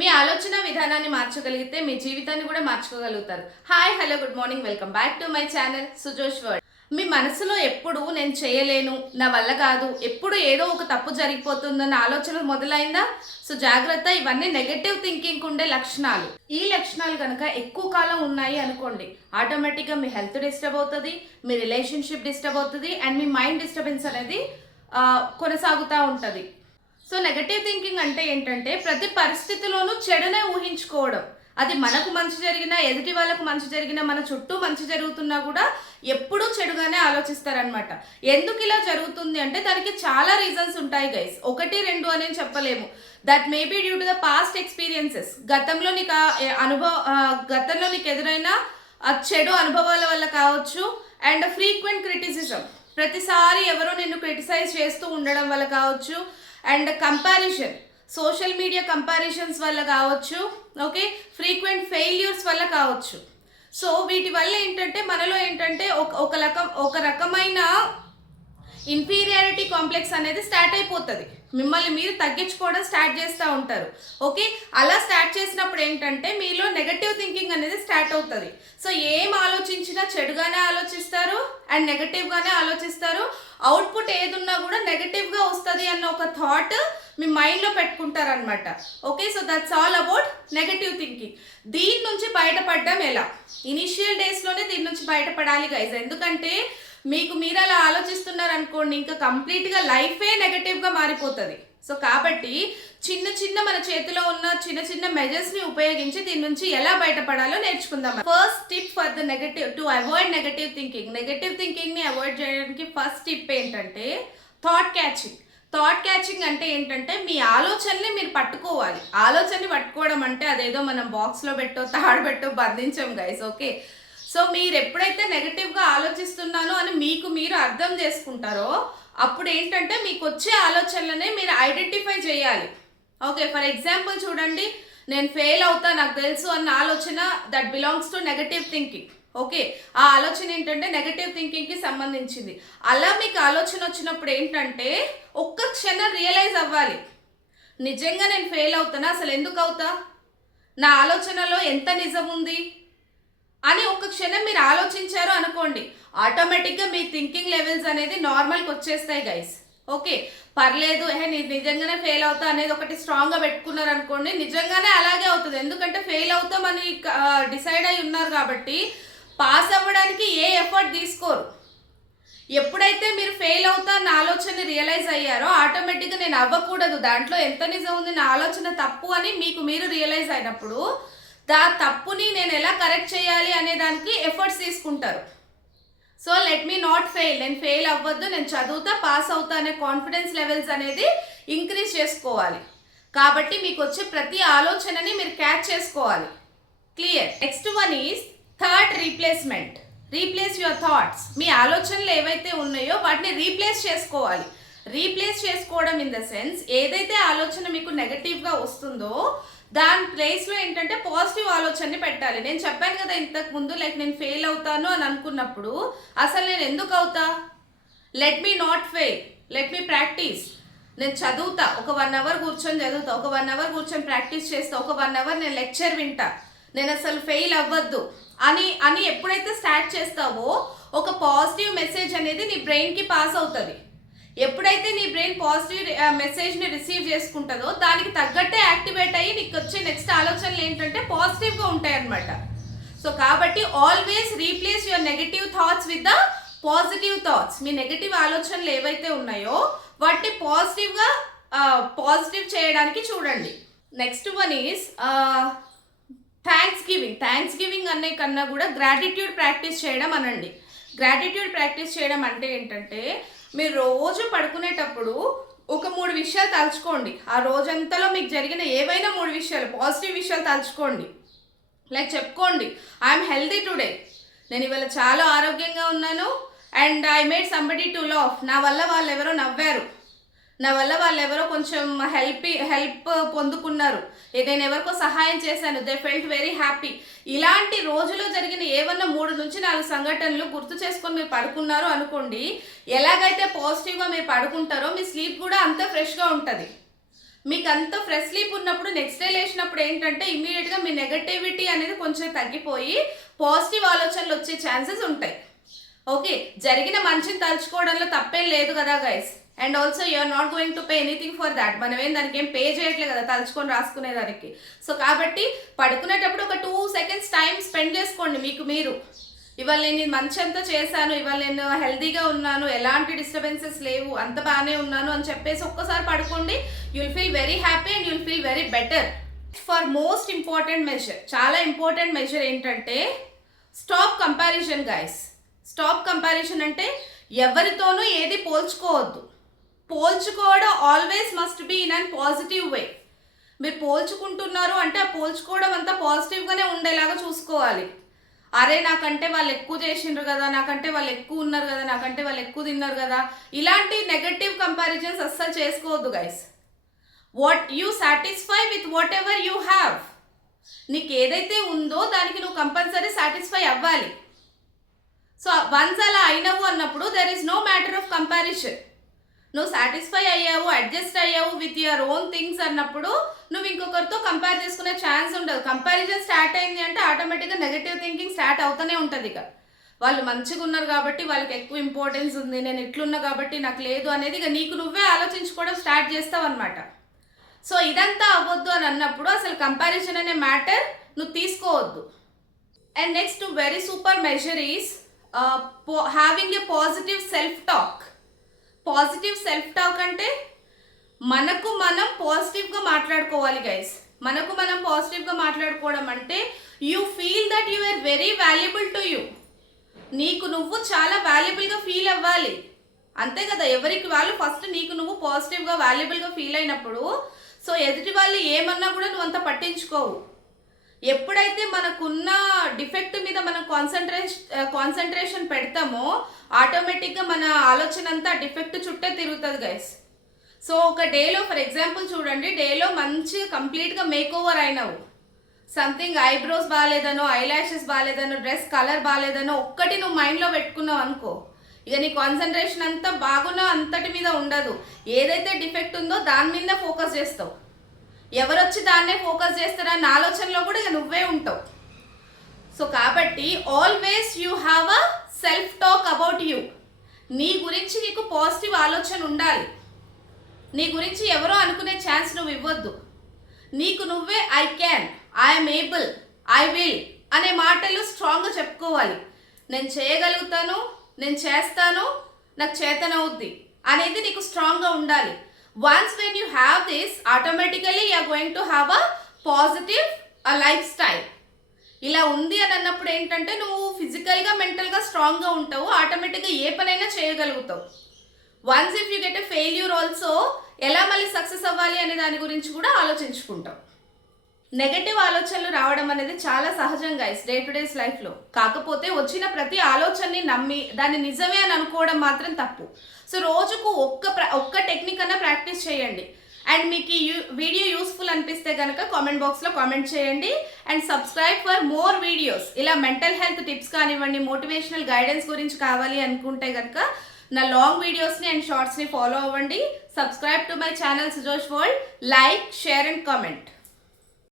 మీ ఆలోచన విధానాన్ని మార్చగలిగితే మీ జీవితాన్ని కూడా మార్చుకోగలుగుతారు. Hi, hello, good morning, welcome back to my channel Sujosh word. మీ మనసులో ఎప్పుడు నేను చేయలేను, నా వల్ల కాదు, ఎప్పుడు ఏదో ఒక తప్పు జరిగిపోతుందన్న ఆలోచన మొదలైందా? సో జాగ్రత్త, ఇవన్నీ నెగటివ్ థింకింగ్ ఉండే లక్షణాలు. ఈ లక్షణాలు కనుక ఎక్కువ కాలం ఉన్నాయి అనుకోండి, ఆటోమేటిక్గా మీ హెల్త్ డిస్టర్బ్ అవుతుంది, మీ రిలేషన్షిప్ డిస్టర్బ్ అవుతుంది, అండ్ మీ మైండ్ డిస్టర్బెన్స్ అనేది కొనసాగుతూ ఉంటుంది. సో నెగటివ్ థింకింగ్ అంటే ఏంటంటే ప్రతి పరిస్థితిలోనూ చెడునే ఊహించుకోవడం. అది మనకు మంచి జరిగినా, ఎదుటి వాళ్ళకు మంచి జరిగినా, మన చుట్టూ మంచి జరుగుతున్నా కూడా ఎప్పుడూ చెడుగానే ఆలోచిస్తారనమాట. ఎందుకు ఇలా జరుగుతుంది అంటే దానికి చాలా రీజన్స్ ఉంటాయి గైస్. ఒకటి రెండు అనేది చెప్పలేము. That may be due to the past experiences. గతంలో నీకు ఎదురైన చెడు అనుభవాల వల్ల కావచ్చు, అండ్ ఫ్రీక్వెంట్ క్రిటిసిజం, ప్రతిసారి ఎవరో నిన్ను క్రిటిసైజ్ చేస్తూ ఉండడం వల్ల కావచ్చు, and comparison, social media comparisons వల్ల కావచ్చు, ఓకే, ఫ్రీక్వెంట్ ఫెయిల్యూర్స్ వల్ల కావచ్చు. సో వీటి వల్ల ఏంటంటే మనలో ఏంటంటే ఒక రకమైన ఇన్ఫీరియారిటీ కాంప్లెక్స్ అనేది స్టార్ట్ అయిపోతుంది. మిమ్మల్ని మీరు తగ్గించుకోవడం స్టార్ట్ చేస్తూ ఉంటారు. ఓకే, అలా స్టార్ట్ చేసినప్పుడు ఏంటంటే మీలో నెగటివ్ థింకింగ్ అనేది స్టార్ట్ అవుతుంది. సో ఏం ఆలోచించినా చెడుగానే ఆలోచిస్తారు అండ్ నెగటివ్గానే ఆలోచిస్తారు. అవుట్పుట్ ఏదున్నా కూడా నెగటివ్గా వస్తుంది అన్న ఒక థాట్ మీ మైండ్లో పెట్టుకుంటారనమాట. Okay, so that's all about negative thinking. దీని నుంచి బయటపడడం ఎలా? ఇనిషియల్ డేస్లోనే దీని నుంచి బయటపడాలి గైజ్. ఎందుకంటే మీరు అలా ఆలోచిస్తున్నారు అనుకోండి, ఇంకా కంప్లీట్గా లైఫే నెగటివ్గా మారిపోతుంది. సో కాబట్టి చిన్న మన చేతిలో ఉన్న చిన్న మెజర్స్ని ఉపయోగించి దీని నుంచి ఎలా బయటపడాలో నేర్చుకుందాం. First tip for the to avoid negative thinking. Negative థింకింగ్ని అవాయిడ్ చేయడానికి ఫస్ట్ టిప్ ఏంటంటే థాట్ క్యాచింగ్. థాట్ క్యాచింగ్ అంటే ఏంటంటే మీ ఆలోచనని మీరు పట్టుకోవాలి. ఆలోచనని పట్టుకోవడం అంటే అదేదో మనం బాక్స్లో తాడు పెట్టో బంధించాం గైస్. ఓకే, సో మీరు ఎప్పుడైతే నెగటివ్గా ఆలోచిస్తున్నానో అని మీరు అర్థం చేసుకుంటారో అప్పుడు ఏంటంటే మీకు వచ్చే ఆలోచనలనే మీరు ఐడెంటిఫై చేయాలి. ఓకే, ఫర్ ఎగ్జాంపుల్ చూడండి, నేను ఫెయిల్ అవుతా నాకు తెలుసు అన్న ఆలోచన that belongs to negative thinking. Okay, ఆ ఆలోచన ఏంటంటే నెగటివ్ థింకింగ్కి సంబంధించింది. అలా మీకు ఆలోచన వచ్చినప్పుడు ఏంటంటే ఒక్క క్షణం రియలైజ్ అవ్వాలి, నిజంగా నేను ఫెయిల్ అవుతానా, అసలు ఎందుకు అవుతా, నా ఆలోచనలో ఎంత నిజం ఉంది అని ఒక క్షణం మీరు ఆలోచించారు అనుకోండి, ఆటోమేటిక్గా మీ థింకింగ్ లెవెల్స్ అనేది నార్మల్కి వచ్చేస్తాయి గైస్. ఓకే, పర్లేదు, నేను నిజంగానే ఫెయిల్ అవుతా అనేది ఒకటి స్ట్రాంగ్గా పెట్టుకున్నారు అనుకోండి, నిజంగానే అలాగే అవుతుంది. ఎందుకంటే ఫెయిల్ అవుతామని డిసైడ్ అయి ఉన్నారు కాబట్టి పాస్ అవ్వడానికి ఏ ఎఫర్ట్ తీసుకోరు. ఎప్పుడైతే మీరు ఫెయిల్ అవుతా అన్న ఆలోచన రియలైజ్ అయ్యారో ఆటోమేటిక్గా నేను అవ్వకూడదు, దాంట్లో ఎంత నిజం ఉంది, నా ఆలోచన తప్పు అని మీరు రియలైజ్ అయినప్పుడు తప్పుని నేను ఎలా కరెక్ట్ చేయాలి అనే దానికి ఎఫర్ట్స్ తీసుకుంటారు. So let me not fail, నేను ఫెయిల్ అవ్వద్దు, నేను చదువుతా పాస్ అవుతా అనే కాన్ఫిడెన్స్ లెవెల్స్ అనేది ఇంక్రీజ్ చేసుకోవాలి. కాబట్టి మీకు వచ్చే ప్రతి ఆలోచనని మీరు క్యాచ్ చేసుకోవాలి. Clear? Next one is thought replacement. Replace your thoughts. మీ ఆలోచనలు ఏవైతే ఉన్నాయో వాటిని రీప్లేస్ చేసుకోవాలి. రీప్లేస్ చేసుకోవడం ఇన్ ద సెన్స్, ఏదైతే ఆలోచన మీకు నెగటివ్గా వస్తుందో దాని ప్లేస్లో ఏంటంటే పాజిటివ్ ఆలోచనని పెట్టాలి. నేను చెప్పాను కదా ఇంతకు ముందు, నేను ఫెయిల్ అవుతాను అని అనుకున్నప్పుడు అసలు నేను ఎందుకు అవుతా, let me not fail, let me practice. నేను చదువుతా, ఒక 1 hour కూర్చొని చదువుతా, ఒక 1 hour కూర్చొని ప్రాక్టీస్ చేస్తా, ఒక 1 hour నేను లెక్చర్ వింటా, నేను అసలు ఫెయిల్ అవ్వద్దు అని ఎప్పుడైతే స్టార్ట్ చేస్తావో ఒక పాజిటివ్ మెసేజ్ అనేది నీ బ్రెయిన్కి పాస్ అవుతుంది. ఎప్పుడైతే నీ బ్రెయిన్ పాజిటివ్ మెసేజ్ని రిసీవ్ చేసుకుంటుందో దానికి తగ్గట్టే యాక్టివేట్ అయ్యి నీకు వచ్చే నెక్స్ట్ ఆలోచనలు ఏంటంటే పాజిటివ్గా ఉంటాయి అన్నమాట. సో కాబట్టి always replace your negative thoughts with the positive thoughts. Me negative ఆలోచనలు ఏవైతే ఉన్నాయో వాటిని పాజిటివ్ చేయడానికి చూడండి. Next one is thanks giving అనే కన్నా కూడా గ్రాటిట్యూడ్ ప్రాక్టీస్ చేయడం అనండి. గ్రాటిట్యూడ్ ప్రాక్టీస్ చేయడం అంటే ఏంటంటే మీరు రోజు పడుకునేటప్పుడు ఒక 3 విషయాలు తలుచుకోండి. ఆ రోజంతలో మీకు జరిగిన ఏవైనా 3 విషయాలు, పాజిటివ్ విషయాలు తలుచుకోండి. లైక్ చెప్పుకోండి, ఐఎమ్ హెల్దీ టుడే, నేను ఇవాళ చాలా ఆరోగ్యంగా ఉన్నాను, and I made somebody to laugh, నా వల్ల వాళ్ళు ఎవరో నవ్వారు, నా వల్ల వాళ్ళు ఎవరో కొంచెం హెల్ప్ పొందుకున్నారు, నేను ఎవరికో సహాయం చేశాను, దే ఫెల్ట్ వెరీ హ్యాపీ. ఇలాంటి రోజులో జరిగిన ఏమన్నా 3 నుంచి 4 సంఘటనలు గుర్తు చేసుకొని మీరు పడుకున్నారు అనుకోండి, ఎలాగైతే పాజిటివ్గా మీరు పడుకుంటారో మీ స్లీప్ కూడా అంత ఫ్రెష్గా ఉంటుంది. మీకు అంత ఫ్రెష్ స్లీప్ ఉన్నప్పుడు నెక్స్ట్ డే లేచినప్పుడు ఏంటంటే ఇమీడియట్గా మీ నెగటివిటీ అనేది కొంచెం తగ్గిపోయి పాజిటివ్ ఆలోచనలు వచ్చే ఛాన్సెస్ ఉంటాయి. ఓకే, జరిగిన మంచిని తలుచుకోవడంలో తప్పేం లేదు కదా guys. And also you're not going to pay anything for that. మనం దానికి ఏం పే చేయట్లేదు కదా తలుచుకొని రాసుకునే దానికి. సో కాబట్టి పడుకునేటప్పుడు ఒక 2 seconds టైం స్పెండ్ చేసుకోండి మీకు మీరు. ఇవాళ నేను ఇది మంచి అంతా చేశాను, ఇవాళ నేను హెల్తీగా ఉన్నాను, ఎలాంటి డిస్టర్బెన్సెస్ లేవు, అంత బాగానే ఉన్నాను అని చెప్పేసి ఒక్కసారి పడుకోండి. You'll feel very happy and you'll feel very better. For most important measure, చాలా ఇంపార్టెంట్ మెజర్ ఏంటంటే stop comparison guys. Stop comparison అంటే ఎవరితోనూ ఏది పోల్చుకోవద్దు. పోల్చుకోవడం always must be in and positive way. మీరు పోల్చుకుంటున్నారు అంటే ఆ పోల్చుకోవడం అంతా పాజిటివ్గానే ఉండేలాగా చూసుకోవాలి. అరే నాకంటే వాళ్ళు ఎక్కువ చేసిండ్రు కదా, నాకంటే వాళ్ళు ఎక్కువ ఉన్నారు కదా, నాకంటే వాళ్ళు ఎక్కువ తిన్నారు కదా, ఇలాంటి నెగటివ్ కంపారిజన్స్ అస్సలు చేసుకోవద్దు guys. What you satisfy with whatever you have. నీకు ఏదైతే ఉందో దానికి నువ్వు కంపల్సరీ సాటిస్ఫై అవ్వాలి. సో వన్స్ అలా అయినవు అన్నప్పుడు there is no matter of comparison. నువ్వు సాటిస్ఫై అయ్యావు, అడ్జస్ట్ అయ్యావు విత్ యువర్ ఓన్ థింగ్స్ అన్నప్పుడు నువ్వు ఇంకొకరితో కంపేర్ చేసుకునే ఛాన్స్ ఉండదు. కంపారిజన్ స్టార్ట్ అయింది అంటే ఆటోమేటిక్గా నెగటివ్ థింకింగ్ స్టార్ట్ అవుతూనే ఉంటుంది. ఇక వాళ్ళు మంచిగా ఉన్నారు కాబట్టి వాళ్ళకి ఎక్కువ ఇంపార్టెన్స్ ఉంది, నేను ఇట్లున్నా కాబట్టి నాకు లేదు అనేది ఇక నీకు నువ్వే ఆలోచించుకోవడం స్టార్ట్ చేస్తావు అనమాట. సో ఇదంతా అవ్వద్దు అని అన్నప్పుడు అసలు కంపారిజన్ అనే మ్యాటర్ నువ్వు తీసుకోవద్దు. And next very super measure is having a positive self talk. Positive self talk అంటే మనకు మనం పాజిటివ్గా మాట్లాడుకోవాలి గైస్. మనకు మనం పాజిటివ్గా మాట్లాడుకోవడం అంటే you feel that you are very valuable to you. నీకు నువ్వు చాలా వాల్యుబుల్గా ఫీల్ అవ్వాలి, అంతే కదా. ఎవరికి వాళ్ళు ఫస్ట్ నీకు నువ్వు పాజిటివ్గా వాల్యుబుల్గా ఫీల్ అయినప్పుడు సో ఎదుటి వాళ్ళు ఏమన్నా కూడా నువ్వు అంత పట్టించుకోవు. ఎప్పుడైతే మనకున్న డిఫెక్ట్ మీద మనం కాన్సన్ట్రేషన్ పెడతామో ఆటోమేటిక్గా మన ఆలోచన అంతా డిఫెక్ట్ చుట్టే తిరుగుతుంది గైస్. సో ఒక డేలో ఫర్ ఎగ్జాంపుల్ చూడండి, డేలో మంచిగా కంప్లీట్గా మేక్ ఓవర్ అయినావు, సంథింగ్ ఐబ్రోస్ బాగాలేదనో, ఐ ల్యాషెస్ బాగాలేదనో, డ్రెస్ కలర్ బాగాలేదనో ఒక్కటి నువ్వు మైండ్లో పెట్టుకున్నావు అనుకో, ఇక నీ కాన్సన్ట్రేషన్ అంతా బాగున్నా అంతటి మీద ఉండదు. ఏదైతే డిఫెక్ట్ ఉందో దాని మీద ఫోకస్ చేస్తావు. ఎవరొచ్చి దాన్నే ఫోకస్ చేస్తారన్న ఆలోచనలో కూడా ఇక నువ్వే ఉంటావు. సో కాబట్టి always you have a self talk about you. నీ గురించి నీకు పాజిటివ్ ఆలోచన ఉండాలి. నీ గురించి ఎవరో అనుకునే ఛాన్స్ నువ్వు ఇవ్వద్దు. నీకు నువ్వే I can, I'm able, I will అనే మాటలు స్ట్రాంగ్గా చెప్పుకోవాలి. నేను చేయగలుగుతాను, నేను చేస్తాను, నాకు చేతనవుద్ది అనేది నీకు స్ట్రాంగ్గా ఉండాలి. Once when you have this, automatically you are going to have a positive lifestyle. ఇలా ఉంది అని అన్నప్పుడు ఏంటంటే నువ్వు ఫిజికల్గా మెంటల్గా స్ట్రాంగ్గా ఉంటావు, ఆటోమేటిక్గా ఏ పనైనా చేయగలుగుతావు. Once if you get a failure also ఎలా మళ్ళీ సక్సెస్ అవ్వాలి అనే దాని గురించి కూడా ఆలోచించుకుంటావు. నెగటివ్ ఆలోచనలు రావడం అనేది చాలా సహజం గైస్ డే టు డేస్ లైఫ్లో. కాకపోతే వచ్చిన ప్రతి ఆలోచనని నమ్మి దాన్ని నిజమే అని అనుకోవడం మాత్రం తప్పు. సో రోజుకు ఒక్క టెక్నిక్ అన్నా ప్రాక్టీస్ చేయండి. అండ్ మీకు ఈ వీడియో యూస్ఫుల్ అనిపిస్తే కనుక కామెంట్ బాక్స్లో కామెంట్ చేయండి. And subscribe for more videos. ఇలా మెంటల్ హెల్త్ టిప్స్ కానివ్వండి, మోటివేషనల్ గైడెన్స్ గురించి కావాలి అనుకుంటే కనుక నా లాంగ్ వీడియోస్ని అండ్ షార్ట్స్ని ఫాలో అవ్వండి. Subscribe to my channel Sujosh world. Like, share and comment.